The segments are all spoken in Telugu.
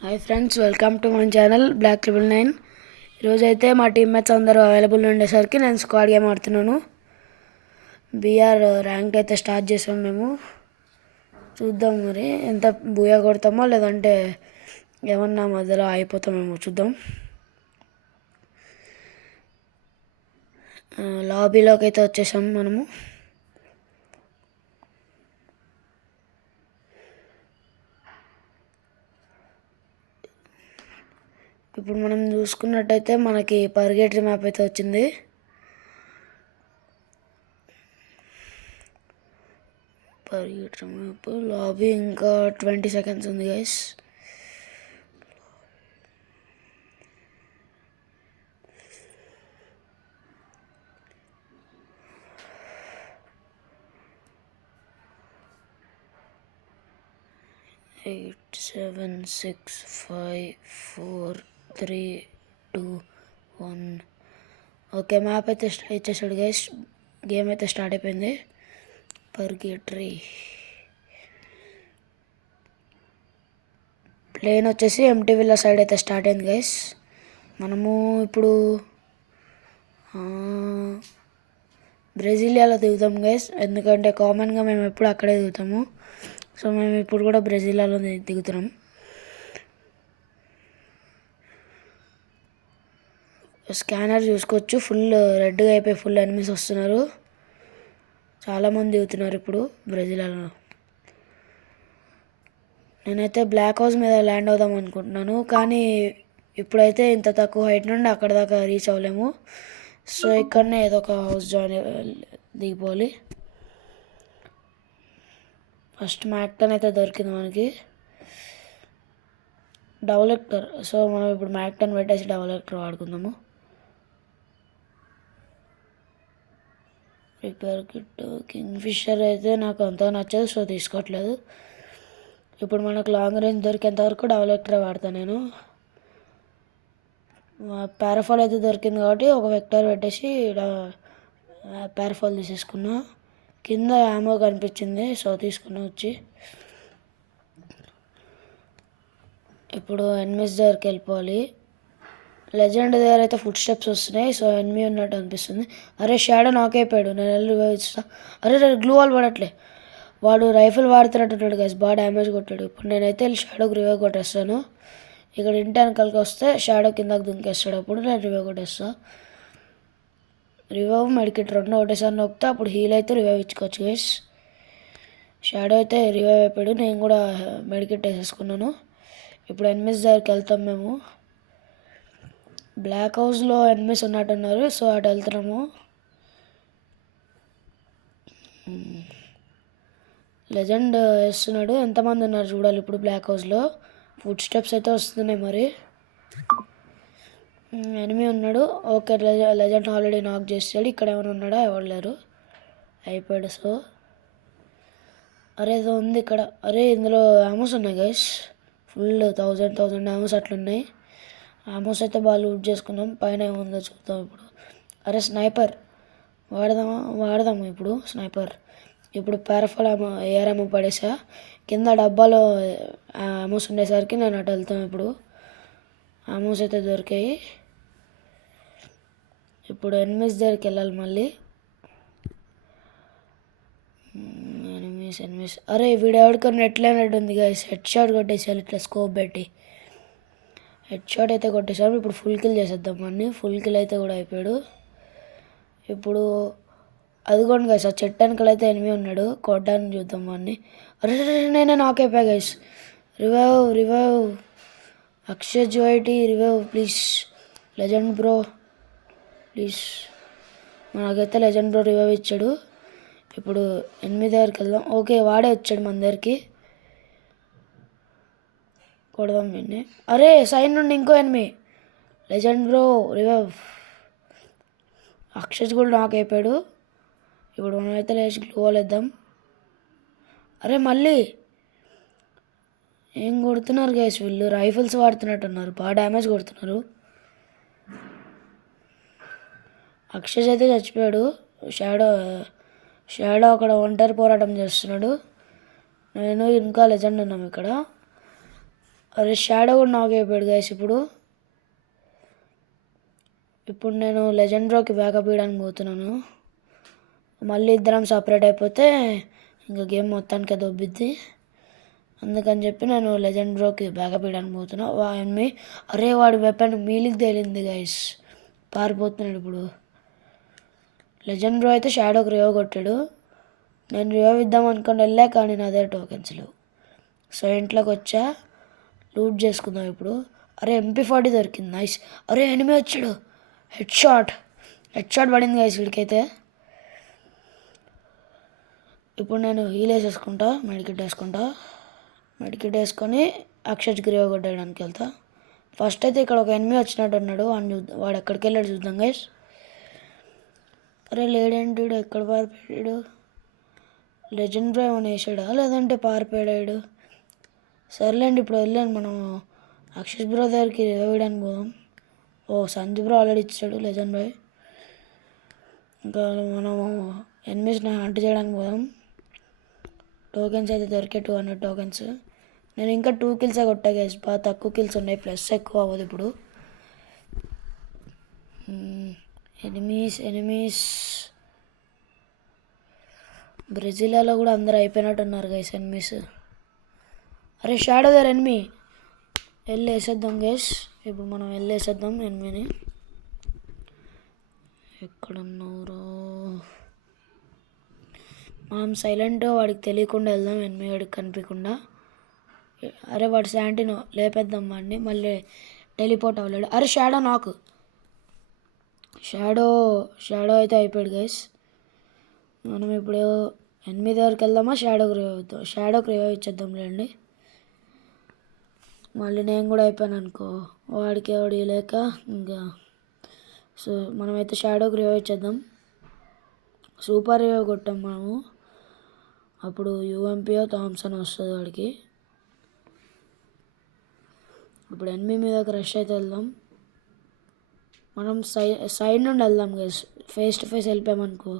Hi friends, welcome to my channel block 999. ఈరోజైతే మా టీమ్మేట్స్ అందరూ అవైలబుల్ ఉండేసరికి నేను స్క్వాడ్ గేమ్ ఆడుతున్నాను. బీఆర్ ర్యాంక్ అయితే స్టార్ట్ చేసాం మేము. చూద్దాం మరి ఎంత బూయా కొడతామో లేదంటే ఏమన్నా మధ్యలో అయిపోతామేమో చూద్దాం. లాబీలోకి అయితే వచ్చేసాం మనము. ఇప్పుడు మనం చూసుకున్నట్టయితే మనకి పర్గేటరీ మ్యాప్ అయితే వచ్చింది. పర్గేటరీ మ్యాప్ లాబీ ఇంకా 20 seconds ఉంది గైస్. ఎయిట్ 7 6 5 4 3 2 1. ఓకే, మ్యాప్ అయితే ఇచ్చేసాడు గైస్. గేమ్ అయితే స్టార్ట్ అయిపోయింది. పర్గేటరీ ప్లేన్ వచ్చేసి ఎంటీవీల సైడ్ అయితే స్టార్ట్ అయింది గైస్. మనము ఇప్పుడు బ్రెజిలియాలో దిగుతాం గైస్, ఎందుకంటే కామన్గా మేము ఎప్పుడు అక్కడే దిగుతాము. సో మేము ఇప్పుడు కూడా బ్రెజిలియాలో దిగుతున్నాం. స్కానర్ చూసుకోవచ్చు, ఫుల్ రెడ్గా అయిపోయి ఫుల్ ఎనిమిస్ వస్తున్నారు. చాలామంది దిగుతున్నారు ఇప్పుడు బ్రెజిలియాలో. నేనైతే బ్లాక్ హౌస్ మీద ల్యాండ్ అవుదాం అనుకుంటున్నాను, కానీ ఇప్పుడైతే ఇంత తక్కువ హైట్ నుండి అక్కడ దాకా రీచ్ అవ్వలేము. సో ఇక్కడనే ఏదో ఒక హౌస్ దిగిపోవాలి. ఫస్ట్ మ్యాక్టన్ అయితే దొరికింది మనకి, డబుల్ ఎక్టర్. సో మనం ఇప్పుడు మ్యాక్టన్ పెట్టేసి డబుల్ ఎక్టర్ వాడుకుందాము. రిపేర్ కిట్ కింగ్ ఫిషర్ అయితే నాకు అంతగా నచ్చదు, సో తీసుకోవట్లేదు. ఇప్పుడు మనకు లాంగ్ రేంజ్ దొరికేంత వరకు డబుల్ ఎక్టరే వాడతాను నేను. పారాఫాల్ అయితే దొరికింది కాబట్టి ఒక వెక్టర్ పెట్టేసి పారాఫాల్ తీసేసుకున్నా. కింద యామో కనిపించింది, సో తీసుకుని వచ్చి ఇప్పుడు ఎనిమిస్ దగ్గరికి వెళ్ళిపోవాలి. లెజెండ్ దగ్గర అయితే ఫుడ్ స్టెప్స్ వస్తున్నాయి, సో ఎనిమి ఉన్నట్టు అనిపిస్తుంది. అరే షాడో నాక్ అయిపోయాడు, నేను వెళ్ళి ఇస్తా. అరే గ్లూ వాల్ పడట్లే, వాడు రైఫిల్ వాడుతున్నట్టున్నాడు గైస్, బాగా డ్యామేజ్ కొట్టాడు. ఇప్పుడు నేనైతే వెళ్ళి షాడోకి రివైవ్ కొట్టేస్తాను. ఇక్కడ ఇంటి వెనకాలకి వస్తే షాడో కిందకి దుంకేస్తాడు, అప్పుడు నేను రివైవ్ కొట్టేస్తాను. రివైవ్ మెడికిట్ రెండు ఒకటేసారి నొక్కితే అప్పుడు హీల్ అయితే రివైవ్ ఇచ్చుకోవచ్చు గైస్. షాడో అయితే రివైవ్ అయిపోయాడు, నేను కూడా మెడికిట్ వేసేసుకున్నాను. ఇప్పుడు ఎనిమిస్ దగ్గరికి వెళ్తాం మేము. బ్లాక్ హౌస్లో ఎనిమిస్ ఉన్నట్టున్నారు, సో అటు వెళ్తున్నాము. లెజెండ్ వేస్తున్నాడు, ఎంతమంది ఉన్నారు చూడాలి ఇప్పుడు బ్లాక్ హౌస్లో. ఫుడ్ స్టెప్స్ అయితే వస్తున్నాయి మరి. ఎనిమి ఉన్నాడు. ఓకే, లెజెండ్ ఆల్రెడీ నాక్ చేసాడు. ఇక్కడ ఏమైనా ఉన్నాడా, ఎవరు లేరు, అయిపోయాడు. సో అరే ఏదో ఉంది ఇక్కడ. అరే ఇందులో ఆమోస్ ఉన్నాయి గైస్, ఫుల్ 1000 ఆమోస్ అట్లున్నాయి. ఆమోస్ అయితే బాగా లూట్ చేసుకున్నాం. పైన ఏముందో చూద్దాం ఇప్పుడు. అరే స్నైపర్ వాడదాము ఇప్పుడు స్నైపర్. ఇప్పుడు పారాఫాల్ ఏఆర్ ఏమో పడేసా. కింద డబ్బాలో ఆమోస్ ఉండేసరికి నేను అటు వెళ్తాను. ఇప్పుడు ఆమోస్ అయితే దొరికాయి. ఇప్పుడు ఎనిమిస్ దగ్గరికి వెళ్ళాలి మళ్ళీ. ఎనిమిస్ అరే వీడియో ఎవరికన్నా ఎట్లయినట్టు ఉంది గైస్. హెడ్ షాట్ కొట్టేసాను ఇట్లా స్కోప్ పెట్టి. హెడ్ షాట్ అయితే కొట్టేసాము. ఇప్పుడు ఫుల్ కిల్ చేసేద్దాం అన్నీ. ఫుల్ కిల్ అయితే కూడా అయిపోయాడు. ఇప్పుడు అదిగోండి గైస్, ఆ చెట్టు వెనకాల అయితే ఎనిమి ఉన్నాడు, కొట్టడానికి చూద్దాం అన్నీ. అరే నేనే నాక్ అయిపోయా గైస్. రివైవ్ అక్షయ్ జోయిటీ revive please. Legend bro please. నాకైతే లెజెండ్ బ్రో రివైవ్ ఇచ్చాడు. ఇప్పుడు ఎనిమిది దగ్గరికి వెళ్దాం. ఓకే, వాడే వచ్చాడు మన దగ్గరికి, కొడదాం వీడిని. అరే సైడ్ నుండి ఇంకో enemy. Legend bro revive. Akshay కూడా నాక్ అయిపోయాడు. ఇప్పుడు మనమైతే లేచి గ్లూ వేద్దాం. అరే మళ్ళీ ఏం కొడుతున్నారు గైస్ వీళ్ళు, రైఫిల్స్ వాడుతున్నట్టున్నారు, బాగా డ్యామేజ్ కొడుతున్నారు. అక్షయ్ అయితే చచ్చిపోయాడు. షాడో అక్కడ ఒంటరి పోరాటం చేస్తున్నాడు. నేను ఇంకా లెజెండ్ ఉన్నాం ఇక్కడ. అరే షాడో కూడా నాక్ అయిపోయాడు గైస్. ఇప్పుడు నేను లెజెండ్రోకి బ్యాకప్ ఇవ్వడానికి పోతున్నాను. మళ్ళీ ఇద్దరం సపరేట్ అయిపోతే ఇంకా గేమ్ మొత్తానికి దొబ్బిద్ది. అందుకని చెప్పి నేను లెజెండ్రోకి బ్యాకప్ ఇవ్వడానికి పోతున్నా. ఎనిమి అరే వాడి వెపన్ మీలికి తేలింది గైస్, పారిపోతున్నాడు. ఇప్పుడు లెజెండ్రో అయితే షాడోకి రివో కొట్టాడు. నేను రివో ఇద్దాం అనుకుని వెళ్ళా, కానీ నా దగ్గర టోకెన్స్ లేవు. సో ఇంట్లోకి వచ్చా, లూట్ చేసుకుందాం ఇప్పుడు. అరే MP40 దొరికింది, నైస్. అరే ఎనిమి వచ్చాడు, హెడ్ షాట్ పడింది గైస్ వీడికైతే. ఇప్పుడు నేను హీల్ వేసేసుకుంటా, మెడికిట్ వేసుకొని అక్షయ్కి రివో కొట్టడానికి వెళ్తా. ఫస్ట్ అయితే ఇక్కడ ఒక ఎనిమి వచ్చినట్టు ఉన్నాడు, వాడు ఎక్కడికి వెళ్ళాడు చూద్దాం గైస్. అరే లేడేంటి ఎక్కడ పారిపోయాడు? లెజెండ్రో ఏమైనా వేసాడా లేదంటే పారిపోయాడు? సర్లేండి, ఇప్పుడు వెళ్ళాను మనం అక్షయ్ బ్రో దగ్గరికి వేయడానికి పోదాం. సందీప్ బ్రో ఆల్రెడీ ఇచ్చాడు లెజెండ్రో. ఇంకా మనము ఎనిమిస్ని హంట్ చేయడానికి పోదాం. టోకెన్స్ అయితే దొరికే 200 టోకెన్స్. నేను ఇంకా 2 కిల్సే కొట్టా గైస్, బాగా తక్కువ కిల్స్ ఉన్నాయి, ప్లస్ ఎక్కువ అవ్వదు ఇప్పుడు. ఎనిమీస్ బ్రెజిల్లో కూడా అందరూ అయిపోయినట్టు ఉన్నారు గైస్ ఎనిమీస్. అరే షాడో దగ్గర ఎనిమి, వెళ్ళి వేసేద్దాం గైస్. ఇప్పుడు మనం వెళ్ళేసేద్దాం ఎనిమిని. ఎక్కడున్నారో మనం సైలెంట్గా వాడికి తెలియకుండా వెళ్దాం, ఎనిమి వాడికి కనిపించకుండా. అరే వాడు శాంటినో, లేపేద్దాం వాడిని, మళ్ళీ టెలిపోర్ట్ అవ్వలేడు. అరే షాడో అయితే అయిపోయాడు గైస్. మనం ఇప్పుడు ఎనిమిది దగ్గరికి వెళ్దామా, షాడోకి రివైవ్ ఇచ్చేద్దాంలేండి. మళ్ళీ నేను కూడా అయిపోయాను అనుకో, వాడికి ఎవడి లేక ఇంకా. సో మనమైతే షాడోకి రివైవ్ ఇచ్చేద్దాం. సూపర్ రివైవ్ కొట్టాం మనము, అప్పుడు UMPయో థామ్సన్ వస్తుంది వాడికి. ఇప్పుడు ఎనిమి మీద రష్ అయితే వెళ్దాం. మనం సైడ్ నుండి వెళ్దాం గైస్, ఫేస్ టు ఫేస్ వెళ్ళిపోయామనుకో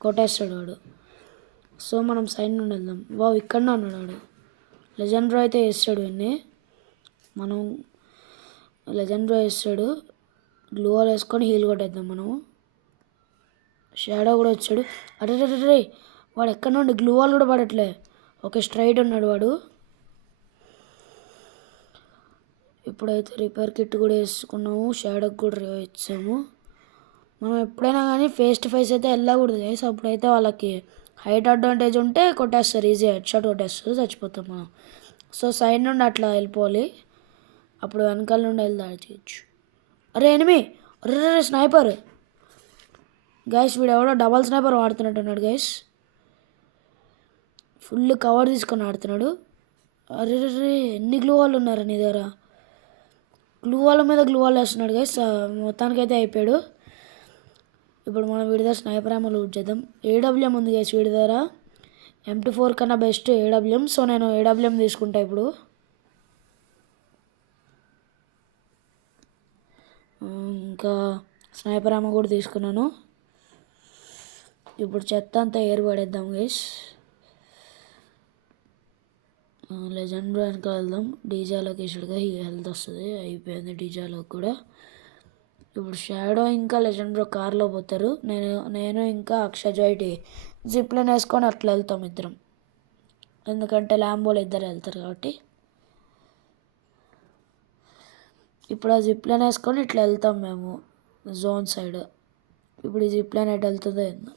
కొట్టేస్తాడు వాడు. సో మనం సైడ్ నుండి వెళ్దాం. ఇక్కడనే ఉన్నాడు వాడు. లెజెండ్రో అయితే వేస్తాడు వీడిని, మనం లెజెండ్రో వేస్తాడు. గ్లూవాల్ వేసుకొని హీల్ కొట్టేద్దాం మనము. షాడో కూడా వచ్చాడు. అరే వాడు ఎక్కడ నుండి గ్లూవాల్ కూడా పడట్లే, ఓకే స్ట్రైట్ ఉన్నాడు వాడు. ఇప్పుడైతే రిపేర్ కిట్ కూడా వేసుకున్నాము, షాడోకి కూడా రివైవ్ ఇచ్చాము. మనం ఎప్పుడైనా కానీ ఫేస్ టు ఫేస్ అయితే వెళ్ళకూడదు గైస్, అప్పుడైతే వాళ్ళకి హైట్ అడ్వాంటేజ్ ఉంటే కొట్టేస్తారు, ఈజీగా హెడ్ షాట్ కొట్టేస్తారు, చచ్చిపోతాం మనం. సో సైడ్ నుండి అట్లా వెళ్ళిపోవాలి, అప్పుడు వెనకాల నుండి వెళ్ళి దాడి చేయొచ్చు. అరే ఎనిమి, అరే స్నైపర్ గైస్, వీడు ఎవడో డబల్ స్నైపర్ వాడుతున్నట్టున్నాడు గైస్, ఫుల్ కవర్ తీసుకొని ఆడుతున్నాడు. అరే ఎన్ని గ్లూ వాళ్ళు ఉన్నారు నీ దగ్గర? గ్లూ వాళ్ళ మీద గ్లూ వాళ్ళు వేస్తున్నాడు గైస్, మొత్తానికైతే అయిపోయాడు. ఇప్పుడు మనం వీడి దగ్గర స్నైపర్ ఏమో లూట్ చేద్దాం. AWM ఉంది గైస్ వీడి దగ్గర, M24 కన్నా బెస్ట్ AWM. సో నేను AWM తీసుకుంటా ఇప్పుడు. ఇంకా స్నైపర్ ఏమో కూడా తీసుకున్నాను. ఇప్పుడు చెత్త అంతా ఏరు పడేద్దాం గైస్. లెజెండ్ వెనక వెళ్దాం. డీజాలోకి వేసాడుగా హెల్త్ వస్తుంది, అయిపోయింది డీజాలోకి కూడా. ఇప్పుడు షాడో ఇంకా లెజెండ్రో కార్లో పోతారు, నేను ఇంకా అక్షయ్ జిప్లైన్ వేసుకొని అట్లా వెళ్తాం ఇద్దరం, ఎందుకంటే ల్యాంబోలో ఇద్దరు వెళ్తారు కాబట్టి. ఇప్పుడు ఆ జిప్లైన్ వేసుకొని ఇట్లా వెళ్తాం మేము జోన్ సైడ్. ఇప్పుడు ఈ జిప్లైన్ ఎటు వెళ్తుందో ఏందో.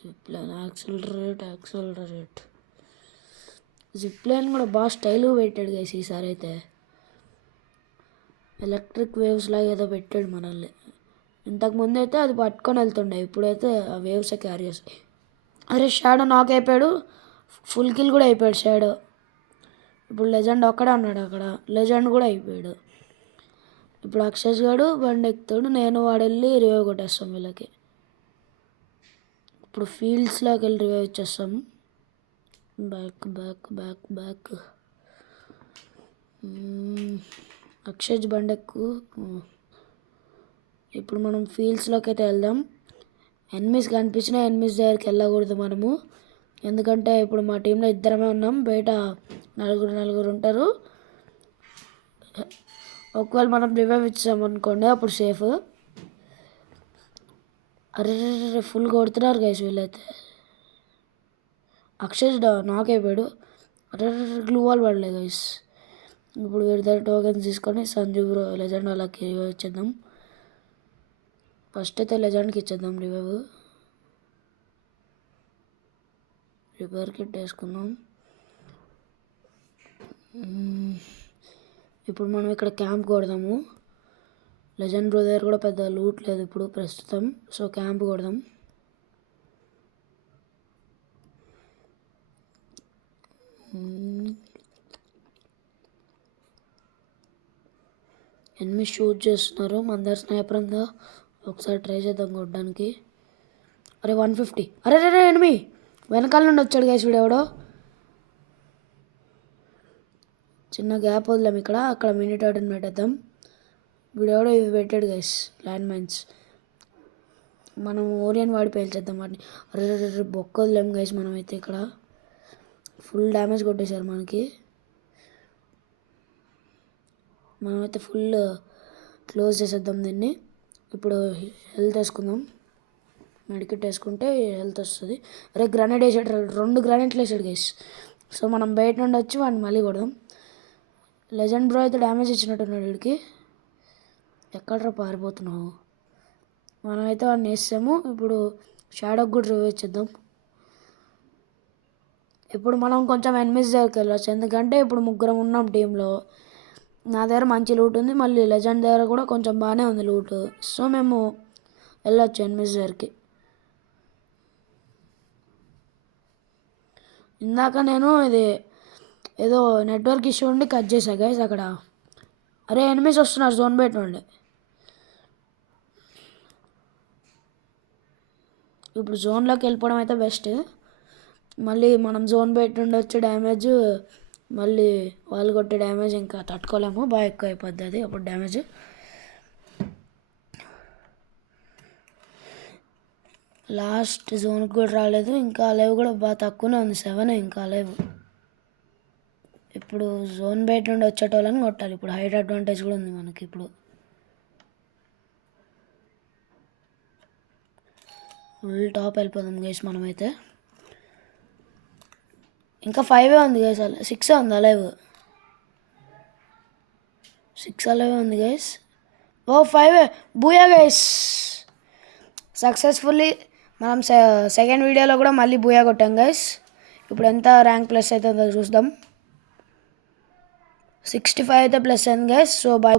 జిప్లైన్ యాక్సిలరేట్ జిప్లైన్ కూడా బాగా స్టైల్గా పెట్టాడు గైస్ ఈసారి అయితే. ఎలక్ట్రిక్ వేవ్స్ లాగా ఏదో పెట్టాడు మనల్ని. ఇంతకుముందు అయితే అది పట్టుకొని వెళ్తుండే, ఇప్పుడైతే ఆ వేవ్స్ క్యారీ చేస్తాయి. అరే షాడో నాక్ అయిపోయాడు, ఫుల్ కిల్ కూడా అయిపోయాడు షాడో. ఇప్పుడు లెజెండ్ ఒక్కడే ఉన్నాడు అక్కడ, లెజెండ్ కూడా అయిపోయాడు. ఇప్పుడు అక్షయ్ గాడు బండి ఎక్కుతాడు, నేను వాడు వెళ్ళి రివైవ్ కొట్టేస్తాం వీళ్ళకి. ఇప్పుడు ఫీల్డ్స్లోకి వెళ్ళి రివైవ్ ఇచ్చేస్తాం. బ్యాక్ అక్షయ్ బండి ఎక్కు. ఇప్పుడు మనం ఫీల్డ్స్లోకి అయితే వెళ్దాం. ఎనిమిస్ కనిపించిన ఎనిమిస్ దగ్గరికి వెళ్ళకూడదు మనము, ఎందుకంటే ఇప్పుడు మా టీంలో ఇద్దరమే ఉన్నాం, బయట నలుగురు ఉంటారు. ఒకవేళ మనం రివైవ్ ఇచ్చామనుకోండి అప్పుడు సేఫ్. అరే ఫుల్ కొడుతున్నారు గైస్ వీళ్ళైతే. అక్షయ్ నాక్ అయిపోయాడు. అరే గ్లూ వాల్ పడలేదు గైస్. ఇప్పుడు వీరి టోకెన్స్ తీసుకొని సంజీవ్ లెజెండ్ వాళ్ళకి రివైవ్ ఇచ్చేద్దాం. ఫస్ట్ అయితే లెజెండ్కి ఇచ్చేద్దాం రివైవ్ కిట్ వేసుకుందాం. ఇప్పుడు మనం ఇక్కడ క్యాంప్ కొడదాము. లెజెండ్ బ్రో దగ్గర కూడా పెద్ద లూట్ లేదు ఇప్పుడు ప్రస్తుతం, సో క్యాంప్ కొడదాం. ఎనిమిది షూట్ చేస్తున్నారు, మన దగ్గర స్నైపర్ ఉందా ఒకసారి ట్రై చేద్దాం కొట్టడానికి. అరే 150. అరే రే ఎనిమి వెనకాల నుండి వచ్చాడు గైస్ వీడెవడో. చిన్న గ్యాప్ వదిలాం ఇక్కడ, అక్కడ మినీ టాటన్ పెట్టేద్దాం. వీడెవడో ఇవి పెట్టాడు గైస్ ల్యాండ్ మైన్స్, మనం ఓరియన్ వాడి పేల్చేద్దాం వాటిని. అరే బొక్క వదిలేం గైస్ మనమైతే ఇక్కడ. ఫుల్ డ్యామేజ్ కొట్టేశారు మనకి. మనమైతే ఫుల్ క్లోజ్ చేసేద్దాం దీన్ని. ఇప్పుడు హెల్త్ వేసుకుందాం, మెడికెట్ వేసుకుంటే హెల్త్ వస్తుంది. అరే గ్రానైట్ వేసాడు, 2 గ్రానైట్లు వేసాడు గైస్. సో మనం బయట నుండి వచ్చి వాడిని మళ్ళీ కొడదాం. లెజెండ్ బ్రో అయితే డ్యామేజ్ ఇచ్చినట్టున్నాడు వీడికి. ఎక్కడ్రా పారిపోతున్నావు? మనమైతే వాడిని వేస్తాము. ఇప్పుడు షాడోకి కూడా రివైవ్ ఇచ్చేద్దాం. ఇప్పుడు మనం కొంచెం ఎనిమిస్ దగ్గరికి వెళ్ళచ్చు, ఎందుకంటే ఇప్పుడు ముగ్గురం ఉన్నాం టీంలో. నా దగ్గర మంచి లూట్ ఉంది, మళ్ళీ లెజెండ్ దగ్గర కూడా కొంచెం బాగానే ఉంది లూట్, సో మేము వెళ్ళొచ్చు ఎనిమిస్ దగ్గరికి. ఇందాక నేను ఇది ఏదో నెట్వర్క్ ఇష్యూ ఉండి కట్ చేశా గైస్ అక్కడ. అరే ఎనిమిస్ వస్తున్నారు జోన్ బయట నుండి. ఇప్పుడు జోన్లోకి వెళ్ళిపోవడం అయితే బెస్ట్. మళ్ళీ మనం జోన్ బయట నుండి వచ్చే డ్యామేజ్, మళ్ళీ వాళ్ళు కొట్టే డ్యామేజ్ ఇంకా తట్టుకోలేము, బాగా ఎక్కువ అయిపోద్ది అది అప్పుడు డ్యామేజ్. లాస్ట్ జోన్కి కూడా రాలేదు, ఇంకా అలైవ్ కూడా బాగా తక్కువనే ఉంది, 7 ఇంకా అలైవ్. ఇప్పుడు జోన్ బయట నుండి వచ్చేటోళ్ళని కొట్టాలి. ఇప్పుడు హైట్ అడ్వాంటేజ్ కూడా ఉంది మనకి. ఇప్పుడు ఫుల్ టాప్ వెళ్ళిపోదాం గైస్ మనమైతే. ఇంకా 5 ఉంది గైస్, 6 ఉంది అలైవ్, 6 అలైవ్ ఉంది గైస్. ఓ 5 బూయా గైస్, సక్సెస్ఫుల్లీ మనం సెకండ్ వీడియోలో కూడా మళ్ళీ బూయా కొట్టాం గైస్. ఇప్పుడు ఎంత ర్యాంక్ ప్లస్ అవుతుందో చూద్దాం. 65 అయితే ప్లస్ అయింది గైస్. So bye.